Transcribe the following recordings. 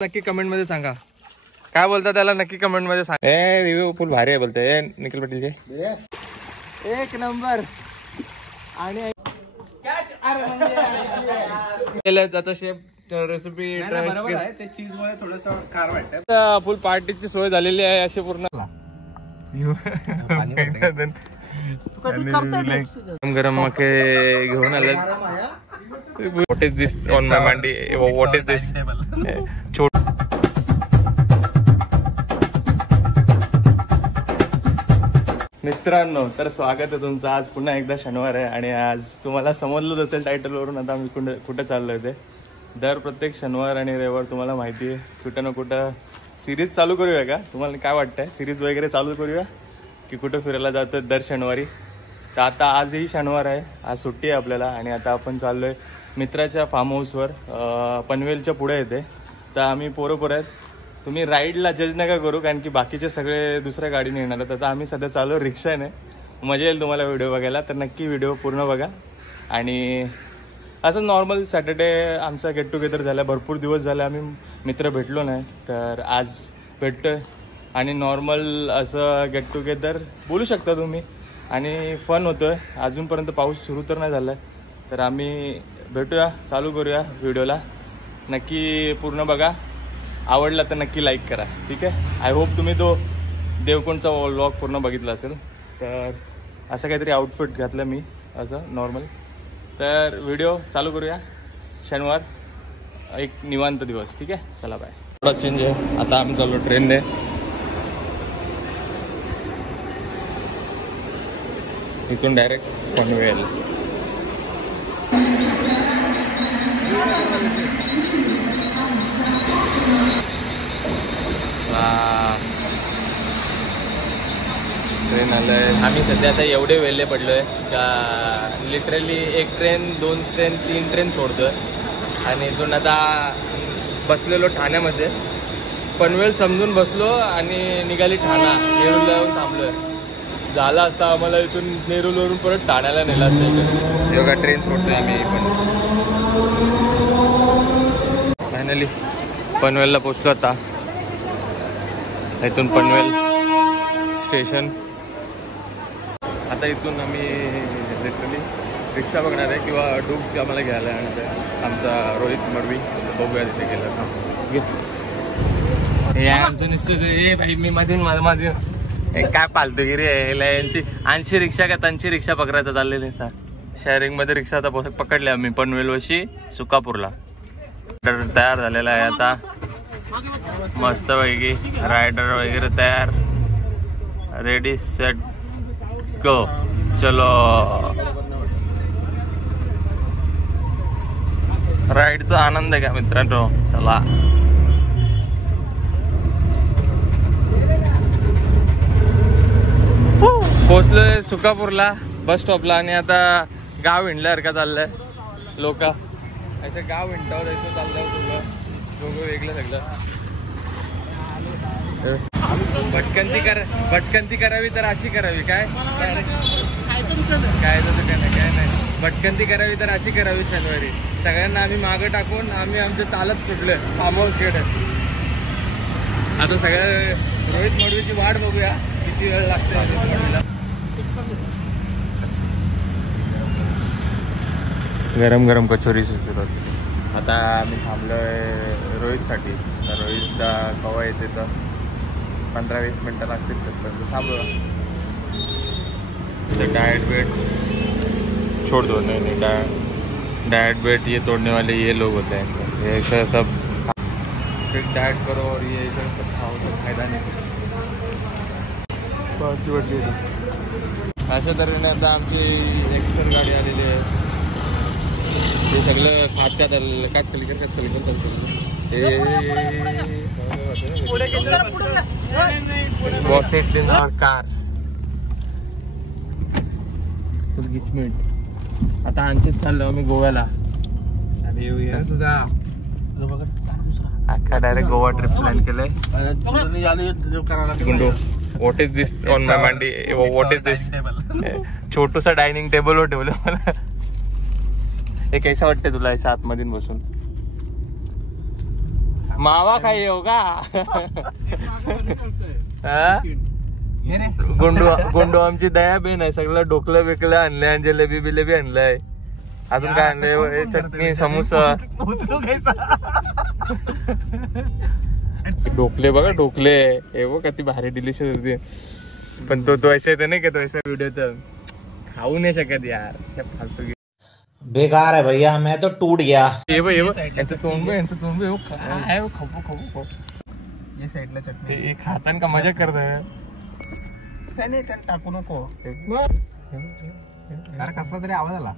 नक्की कमेंट मध्ये सांगा काय बोलता त्याला, नक्की कमेंट मध्ये सांगा. रिव्ह्यू फुल भारी आहे बोलतोय निखिल पाटीलचे, एक नंबर. आणि आता शेफ रेसिपी चीज मुळे थोडंसं खार वाटतं. फुल पार्टीची सोय झालेली आहे अशी पूर्ण. गरम मके घेऊन आले. व्हॉट इज दिस ऑन माय मांडी, व्हॉट इज दिस छोट. मित्रांनो तर स्वागत आहे तुमचं. आज पुन्हा एकदा शनिवार आहे आणि आज तुम्हाला समजलंच असेल टायटलवरून आता आम्ही कुठं चाललोय ते. दर प्रत्येक शनिवार आणि रविवार तुम्हाला माहिती आहे कुठं ना कुठं सिरीज चालू करूया का, तुम्हाला काय वाटतंय सिरीज वगैरे चालू करूया की कुठं फिरायला जातो दर शनिवारी. तर आता आजही शनिवार आहे, आज सुट्टी आहे आपल्याला आणि आता आपण चाललो आहे मित्राच्या फार्म हाऊसवर. पनवेलच्या पुढे येते. तर आम्ही पोरं आहेत. तुम्ही राईडला जज नका करू कारण की बाकीचे सगळे दुसऱ्या गाडीने येणार आहेत. आता आम्ही सध्या चाललो रिक्षाने. मजा येईल तुम्हाला व्हिडिओ बघायला, तर नक्की व्हिडिओ पूर्ण बघा. आणि असं नॉर्मल सॅटर्डे आमचा गेट टुगेदर झाला. भरपूर दिवस झाले आम्ही मित्र भेटलो नाही, तर आज भेटतो आहे आणि नॉर्मल असं गेट टुगेदर बोलू शकता तुम्ही आणि फन होतो आहे. अजूनपर्यंत पाऊस सुरू तर नाही झाला आहे, तर आम्ही भेटूया, चालू करूया व्हिडिओला. नक्की पूर्ण बघा, आवडला तर नक्की लाईक करा, ठीक आहे. आय होप तुम्ही तो देवकोंडचा व्लॉग पूर्ण बघितला असेल. तर असं काहीतरी आउटफिट घातलं मी असं नॉर्मल. तर व्हिडिओ चालू करूया. शनिवार एक निवांत दिवस, ठीक आहे. चला बाय. थोडा चेंज आहे, आता आम्ही चाललो ट्रेनने. इथून डायरेक्ट पनवेल. ट्रेन आलंय. आम्ही सध्या आता एवढे वेल्हे पडलोय का लिटरली एक ट्रेन, 2 ट्रेन, 3 ट्रेन सोडतोय. आणि इथून आता बसलेलो ठाण्यामध्ये. पनवेल समजून बसलो आणि निघाली ठाणा. नेरूलला येऊन थांबलोय. झाला असता आम्हाला इथून नेरूलवरून परत ठाण्याला नेलं असतं. योगा ट्रेन सोडतोय आम्ही पण. फायनली पनवेलला पोचलो आता. इथून पनवेल स्टेशन. आता इथून आम्ही लिटरली रिक्षा बघणार आहे किंवा डुग्स आम्हाला घ्यायला आहे. आमचा रोहित मडवी बघूया तिथे गेलं. हे आमचं निश्चित हे भाई मी मध्ये काय पालतुगिरी आहे यांची. 80 रिक्षा का त्यांची रिक्षा पकडायचं चाललेली सर. शेअरिंग मध्ये रिक्षा आता पकडली आम्ही पनवेलवशी सुकापूरला. तयार झालेला आहे आता मस्त पैकी. रायडर वगैरे तयार, रेडी सेट गो. चलो राईडचा आनंद आहे का मित्रांनो. चला पोचलोय सुकापूरला बस स्टॉपला. आणि आता गाव हिंडल्यासारखं चाललंय. लोक असं गाव हिंडावर जायचं चाललंय तुझं दोघं वेगळं सगळं. भटकंती करावी तर अशी करावी. काय नाही. भटकंती करावी तर अशी करावी शनिवारी. सगळ्यांना आम्ही मागं टाकून आम्ही आमचे चालत सुटले फार्म हाऊसकडे. आता सगळ्या रोहित मडवीची वाट बघूया किती वेळ लागते रोहित मडवीला. गरम गरम कचोरी सुचवत. आता आम्ही थांबलोय रोहितसाठी. तर रोहितला कवा येते तर 15-20 मिनटं लागतील. तर थांबलो. डाएट वेट छोड़ दो. नहीं डाएट वेट ये तोड़ने वाले ये लोग होते हैं. ये सब फिर डाएट करो और ये सब खाओ तो फायदा नाही. अशा तऱ्हेने आता आमची एक्स्टर गाडी आलेली आहे. ते सगळं खात्यात आलेलं. काच कलिकर कार आता आणखीच चाललो आम्ही गोव्याला. तुझा अख्खा डायरेक्ट गोवा ट्रिप प्लॅन केलंय. व्हॉट इज दिस ऑन माय मांडी, व्हॉट इज दिस. छोटूसा डायनिंग टेबलवर ठेवलं मला. हे कैसा वाटतंय तुला असं आतमधून बसून. मावा खाई हो का? गोंडू आमची दया बेन आहे. सगळं डोकलं बिकलं आणलंय, जिलेबी बिलेबी आणलंय. अजून काय आणलंय? चटणी, समोसा. ढोकले बघा, ढोकले हे बघ किती भारी डिलिशियस होते. पण तो ऐसा येतो नाही का, तो ऐसा व्हिडिओ तर खाऊ नाही शकत यार. फालतू बेकार है भैया, मैं तो टूट गया. यांचं तोंड काय खपू खपू. या साईडला चटणी खाताना का मजा करताय? नाही टाकू नको. अरे कसला तरी आवाज आला.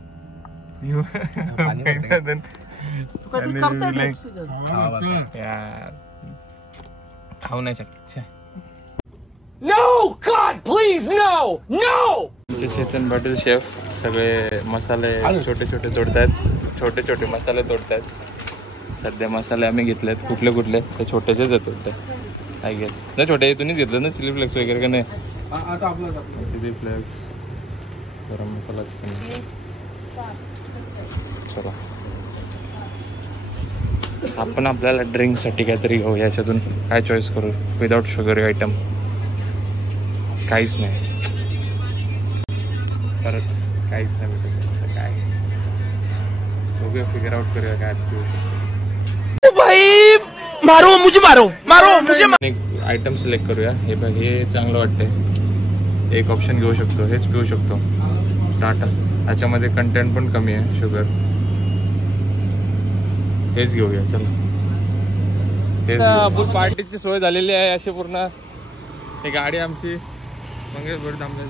खाऊ नाही शकत. No God please no no. Chetan Patil chef सगळे मसाले छोटे छोटे तोडतायत. छोटे छोटे मसाले तोडतायत. सध्या मसाले आम्ही घेतलेत. कुठले कुठले ते छोटेच येतो आय गेस. नाही छोटे तुम्हीच घेतलं ना चिली फ्लेक्स वगैरे का नाही? चिली फ्लेक्स, गरम मसाला, चला आपण आपल्याला ड्रिंकसाठी काहीतरी घेऊ. याच्यातून काय चॉईस करू? विदाउट शुगर आयटम काहीच नाही. परत काहीच नाही भेटत. काय बघूया, फिगर आउट करूया काय भाई. मारो मुझे, मारो मारो मुझे. एक आयटम सिलेक्ट करूया. हे बघ, हे चांगलं वाटतंय. एक ऑप्शन घेऊ शकतो. हेच पिऊ शकतो, टाटा. त्याच्यामध्ये कंटेंट पण कमी आहे शुगर. हेच घेऊया चला. फुल पार्टीची सोय झालेली आहे. अशी पूर्ण ही गाडी आमची मंगेशभर थांबले.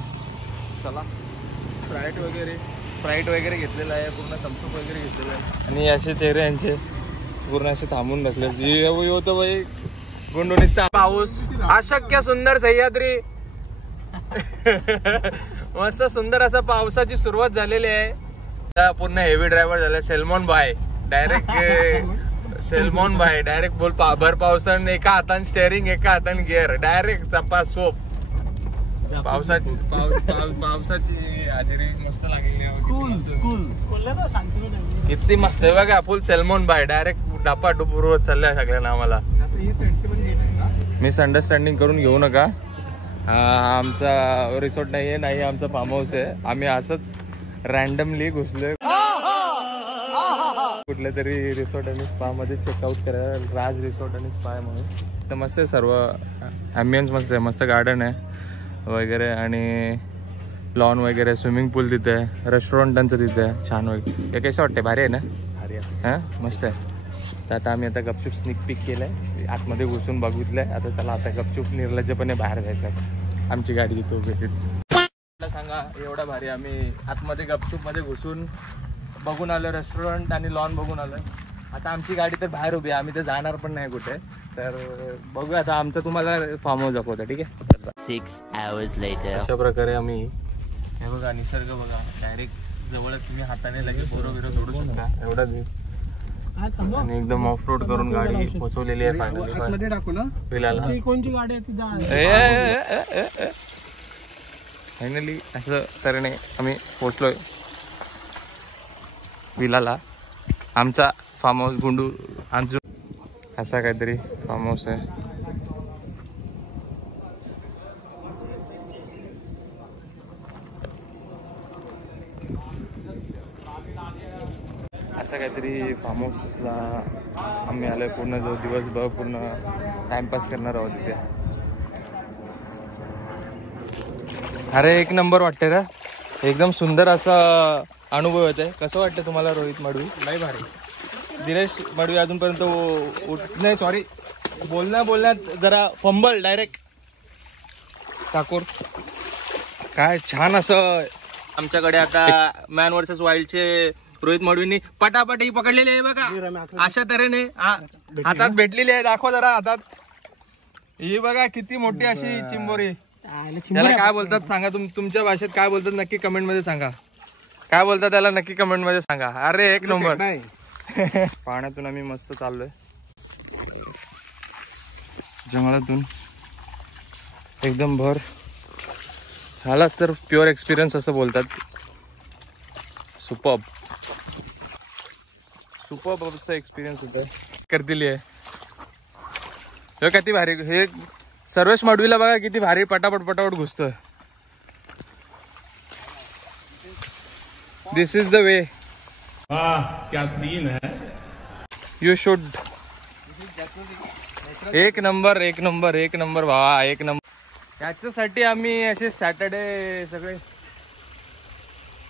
चला स्प्राईट वगैरे घेतलेलं आहे. पूर्ण थम्सअप वगैरे घेतलेलं आहे. आणि असे चेहरे यांचे पूर्ण असे थांबून बसले. होतं बाई गोंडोनीचा पाऊस. अशक्य सुंदर सह्याद्री. मस्त सुंदर असा पावसाची सुरुवात झालेली आहे. पूर्ण हेवी ड्रायव्हर झाला सलमान भाई. डायरेक्ट सलमान भाई डायरेक्ट बोल भर पावसाने एका हाताने स्टेअरिंग, एका हाताने गिअर. डायरेक्ट चपा सोप. पावसाची हाजेरी मस्त लागलेली आहे. किती मस्त आहे बघा. फुल सलमान भाई डायरेक्ट डापा डुपूर चाललाय सगळ्यांना. आम्हाला मिसअंडरस्टँडिंग करून घेऊ नका. हा आमचा रिसॉर्ट नाहीये, नाही आमचा फार्म हाऊस आहे. आम्ही असंच रॅन्डमली घुसलोय कुठल्या तरी रिसॉर्ट आणि स्पा मध्ये चेकआउट करायला. राज रिसॉर्ट आणि स्पा म्हणून तर मस्त आहे. सर्व ॲम्बियन्स मस्त आहे. मस्त गार्डन आहे वगैरे आणि लॉन वगैरे, स्विमिंग पूल तिथे आहे, रेस्टॉरंटांचं तिथे आहे छान वगैरे. हे कसं वाटतं? भारी आहे ना? भारी आहे. हां मस्त आहे. तर आता आम्ही आता गपचूप स्निक पीक केलंय. आतमध्ये घुसून बघितलंय. आता चला आता गपचूप निर्लज्जपणे बाहेर जायचं आहे. आमची गाडी तिथे उभी सांगा. एवढा भारी आम्ही आतमध्ये गपचूप मध्ये घुसून बघून आलो. रेस्टॉरंट आणि लॉन बघून आलो. आता आमची गाडी तर बाहेर उभी आहे. आम्ही तर जाणार पण नाही कुठे. तर बघूया आता. आमचं तुम्हाला फार्म हाऊस दाखवतो. ठीक आहे. 6 hours later. अशा प्रकारे आम्ही हे बघा निसर्ग बघा. डायरेक्ट जवळच तुम्ही हाताने लगेच बोरो बिरो सोडू शकता. एवढा आणि एकदम ऑफ रोड करून गाडी पोहोचवलेली आहे फायनली. कोणची गाडी आहे? फायनली असं तऱ्हेने आम्ही पोहोचलोय विलाला. आमचा फार्म हाऊस गुंडू अंजू असा काहीतरी फार्म हाऊस आहे. असं काहीतरी फार्म हाऊसला आम्ही आलोय. पूर्ण जो दिवसभर पूर्ण टाइमपास करणार आहोत तिथे. अरे एक नंबर वाटते रे. एकदम सुंदर असा अनुभव येतोय. कसं वाटतं तुम्हाला रोहित मडवी? नाही भारी. दिनेश मडवी अजूनपर्यंत नाही सॉरी बोलण्यात जरा फंबल डायरेक्ट. ठाकूर काय छान असं. आमच्याकडे आता मॅन वर्सेस वाईल्डचे रोहित मडवींनी पटापट पकडलेली आहे बघा. अशा तऱ्हेने हातात भेटलेली आहे. दाखवा जरा हातात. ही बघा किती मोठी अशी चिंबोरी. त्याला काय बोलतात सांगा. तुमच्या भाषेत काय बोलतात नक्की कमेंट मध्ये सांगा. काय बोलतात त्याला नक्की कमेंट मध्ये सांगा. अरे एक नंबर. पाण्यातून आम्ही मस्त चाललोय जंगलातून. एकदम भर झालाच तर प्युअर एक्सपिरियन्स असं बोलतात. सुपर्ब असं एक्सपिरियन्स होतं. करतील आहे हे किती भारी, हे सर्वेश मडवीला बघा किती भारी पटापट पटापट घुसतोय. दिस इज द वे. क्या सीन है. You should. एक नंबर एक नंबर एक नंबर भावा, एक नंबर. याच्यासाठी आम्ही असे सॅटर्डे सगळे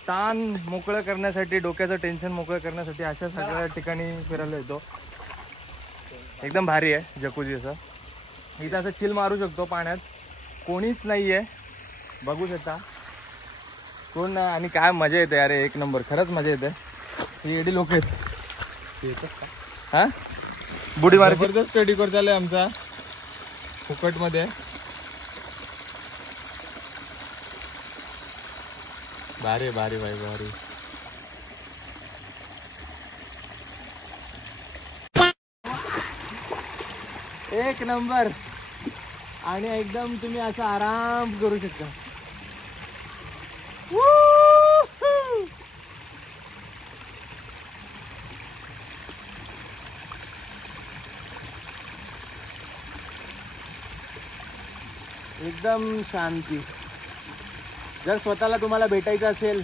ताण मोकळं करण्यासाठी, डोक्याचं टेन्शन मोकळं करण्यासाठी अशा सगळ्या ठिकाणी फिरायला येतो. एकदम भारी आहे जकुजी. असं इथं असं चिल मारू शकतो पाण्यात, कोणीच नाही आहे, बघू शकता कोण. आणि काय मजा येते अरे, एक नंबर, खरंच मजा येते. ही एडी लोक आहेत हा. बुडी मार जबरदस्त डेकोर चालू आमचा फुकट मध्ये. भारी भारी भाई भारी. एक नंबर. आणि एकदम तुम्ही असं आराम करू शकता. एकदम शांती. जर स्वतःला तुम्हाला भेटायचं असेल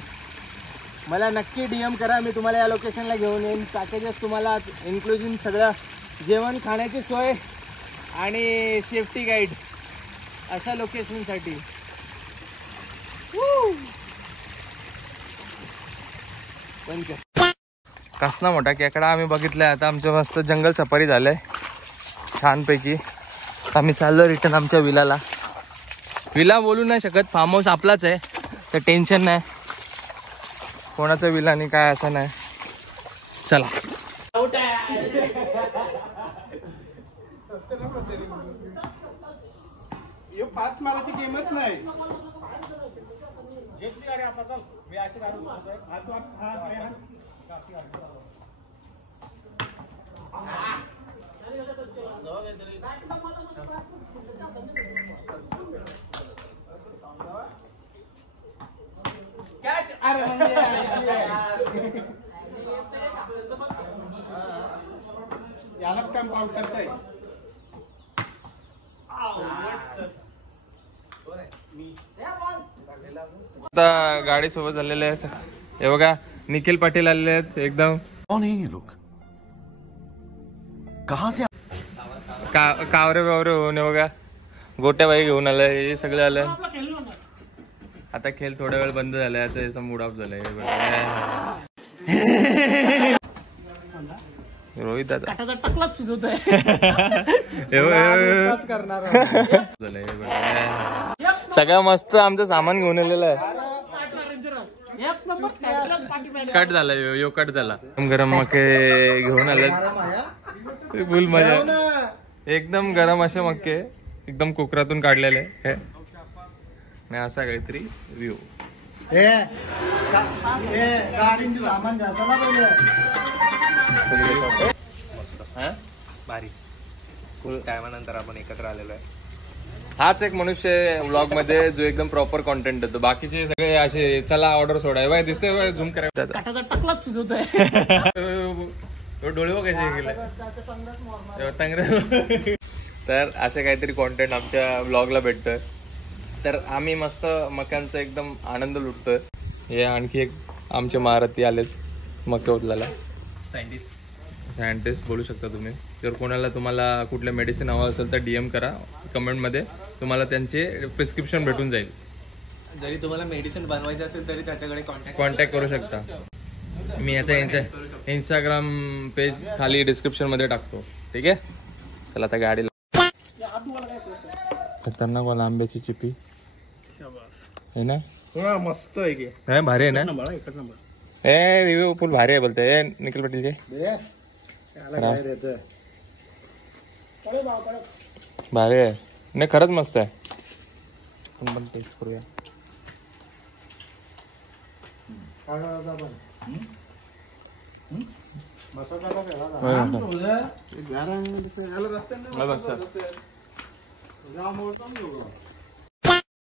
मला नक्की DM करा, मी तुम्हाला या लोकेशनला घेऊन येईन. पॅकेजेस तुम्हाला इन्क्लुजिंग सगळं, जेवण खाण्याची सोय आणि सेफ्टी गाईड अशा लोकेशनसाठी. कसला मोठा खेकडा आम्ही बघितलाय. आता आमचं मस्त जंगल सफारी झालंय छानपैकी. आम्ही चाललो रिटर्न आमच्या विलाला. विला बोलू नाही शकत, फार्म हाऊस आपलाच आहे, तर टेन्शन नाही कोणाचं विला आणि काय असं नाही. चला. फास्ट मारायची गेमच नाही. यालाच काम पाऊट करताय. आता गाडी सोबत झालेले आहे. हे बघा निखिल पाटील आलेले आहेत. एकदम लोक कहां से कावरे बावरे होऊन. हे बघा गोट्याबाई घेऊन आलं, हे सगळं आलं. आता खेळ थोडा वेळ बंद झालाय, याचा मूड ऑफ झालाय. रोहित दादा टकलाच सुचवतोय. सगळं मस्त आमचं सामान घेऊन आलेलं आहे. कट झाला यो कट झाला. गरम मके घेऊन आले, फुल मजा. एकदम गरम असे मक्के एकदम कुकरातून काढलेले हे. आणि असा काहीतरी व्ह्यू. भारी. फुल टायमानंतर आपण एकत्र आलेलो आहे. हाच एक मनुष्य व्लॉग मध्ये जो एकदम प्रॉपर कॉन्टेंट देतो. बाकीचे सगळे असे चला ऑर्डर सोडाय बाय दिसतंय, झूम करायचं. टकलाच सुचवतोय. डोळे बघायचे गेले. तर असे काहीतरी कॉन्टेंट आमच्या व्लॉगला भेटतं. तर आम्ही मस्त मक्यांचा एकदम आनंद लुटतोय. हे आणखी एक आमचे महारथी आलेत मक्के उचलायला. सायंटिस्ट बोलू शकता तुम्ही. जर कोणाला तुम्हाला कुठल्या मेडिसिन हवं असेल तर DM करा कमेंटमध्ये, तुम्हाला त्यांचे प्रिस्क्रिप्शन भेटून जाईल. जरी तुम्हाला मेडिसिन बनवायचं असेल तरी त्याच्याकडे कॉन्टॅक्ट करू शकता. मी आता इंस्टाग्राम पेज खाली डिस्क्रिप्शन मध्ये टाकतो. ठीक आहे. चला आता गाडीला. खतरनाक वाला आंब्याची चिपी है ना. मस्त आहे की भारी आहे ना. रिव्ह्यू फुल भारी आहे बोलते निखिल पाटीलचे. भारी आहे. नाही खरंच मस्त आहे. आपण पण टेस्ट करूया.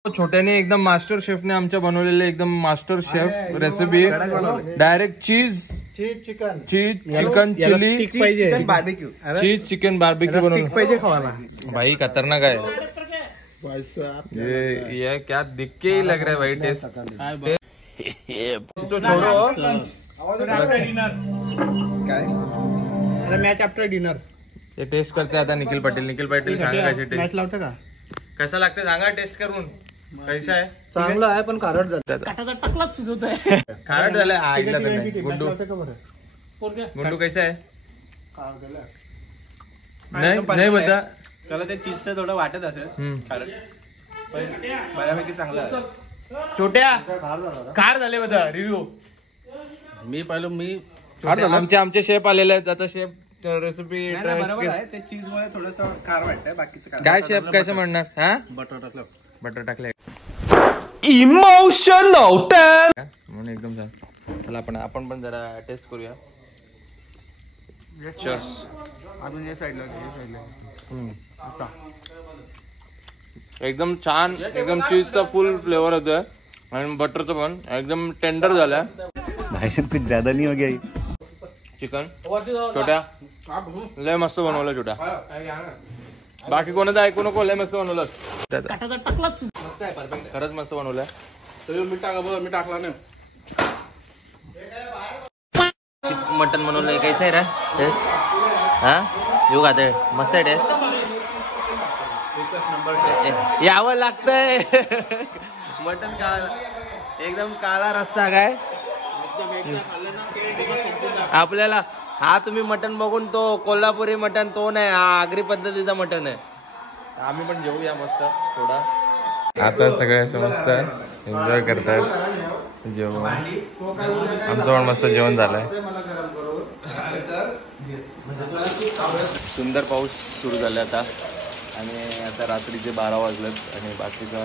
छोट्याने एकदम मास्टर शेफने आमच्या बनवलेले एकदम master chef recipe direct cheese chicken chicken chilli barbecue cheese chicken barbecue बनवलं पाहिजे खावाला भाई खतरनाक है ये क्या दिख के ही लग रहा है भाई टेस्ट तो छोड़ो मॅच आफ्टर डिनर ये टेस्ट करते आता निखिल पाटील सांगा कशी मॅच टेस्ट लावतं का कसा लागते सांगा टेस्ट करून कैसा आहे चांगलं आहे पण खारट झालं काटाचा टकलाच सुचवतोय खारट झालंय ऐकलं तर नाही मॅच गुंडू लावतं का बरं गुंडू कैसा आहे खारट नाही बता त्याला ते चीजचं थोडं वाटत असेल कारण पण बऱ्यापैकी चांगलं आहे. छोट्या खार झाले बता रिव्ह्यू मी आमचे शेफ आलेले आहेत आता शेफ रेसिपी नाही, नाही, बरोबर आहे ते चीज मुळे थोडस खार वाटतंय बाकीचं काय शेफ कसं म्हणणार हा बटर टाकलं बटर टाकले इमोशनल म्हणून एकदम छान. चला आपण पण जरा टेस्ट करूया Cheers. अजून या साईडला एकदम छान एकदम चीजचा फुल फ्लेवर होतोय आणि बटरचं पण एकदम टेंडर झालाय भाई कुछ ज्यादा नहीं हो गया चिकन छोट्या लय मस्त बनवलं छोट्या बाकी कोणाचं ऐकू नको लय मस्त बनवलं काटाचा टकलाच मस्त आहे परफेक्ट खरंच मस्त बनवलंय मी टाकला नाही मटन बनवलंय कैसा आहे रे टेस्ट हा येऊ का ते मस्त आहे टेस्ट यावं लागतंय मटन काळा एकदम काळा रस्ता काय आपल्याला हा तुम्ही मटन बघून तो कोल्हापुरी मटन तो नाही हा आगरी पद्धतीचा मटन आहे आम्ही पण जेवूया मस्त थोडा आता सगळे असे मस्त एन्जॉय करतात जेवण आमचं पण मस्त जेवण झालंय सुंदर पाऊस सुरू झाला आता आणि आता रात्रीचे 12 वाजलेत आणि बाकीचा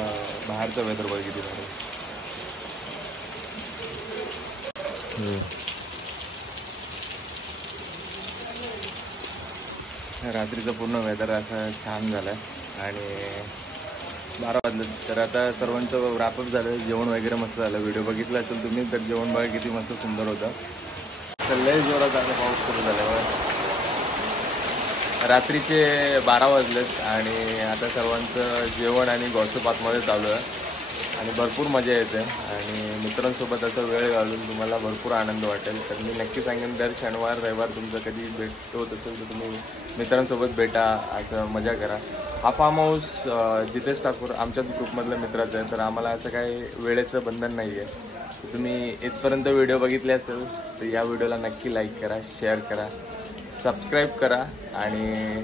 बाहेरचं वेदर बघ किती भारी. रात्रीचं पूर्ण वेदर असं छान झालंय आणि 12 वाजले तर आता सर्वांचं रॅपअप झालं जेवण वगैरे मस्त झालं व्हिडिओ बघितला असेल तुम्ही तर जेवण बघा किती मस्त सुंदर होतं तर लय जोरात आता पाऊस सुरू झाल्यावर रात्रीचे 12 वाजलेत आणि आता सर्वांचं जेवण आणि गॉसिप आतमध्ये चालू आहे आणि भरपूर मजा येते आणि मित्रांसोबत असं वेळ घालून तुम्हाला भरपूर आनंद वाटेल तर मी नक्की सांगेन दर शनिवार रविवार तुमचं कधी भेट होत असेल तर तुम्ही मित्रांसोबत भेटा असं मजा करा हा फार्म हाऊस जितेश ठाकूर आमच्याच ग्रुपमधल्या मित्राचं आहे तर आम्हाला असं काही वेळेचं बंधन नाही आहे तुम्ही इथपर्यंत व्हिडिओ बघितले असेल तर या व्हिडिओला नक्की लाईक करा शेअर करा सबस्क्राईब करा आणि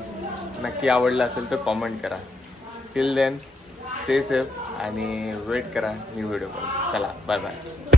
नक्की आवडलं असेल तर कॉमेंट करा टिल देन स्टे सेफ आणि वेट करा न्यू व्हिडिओ चला बाय बाय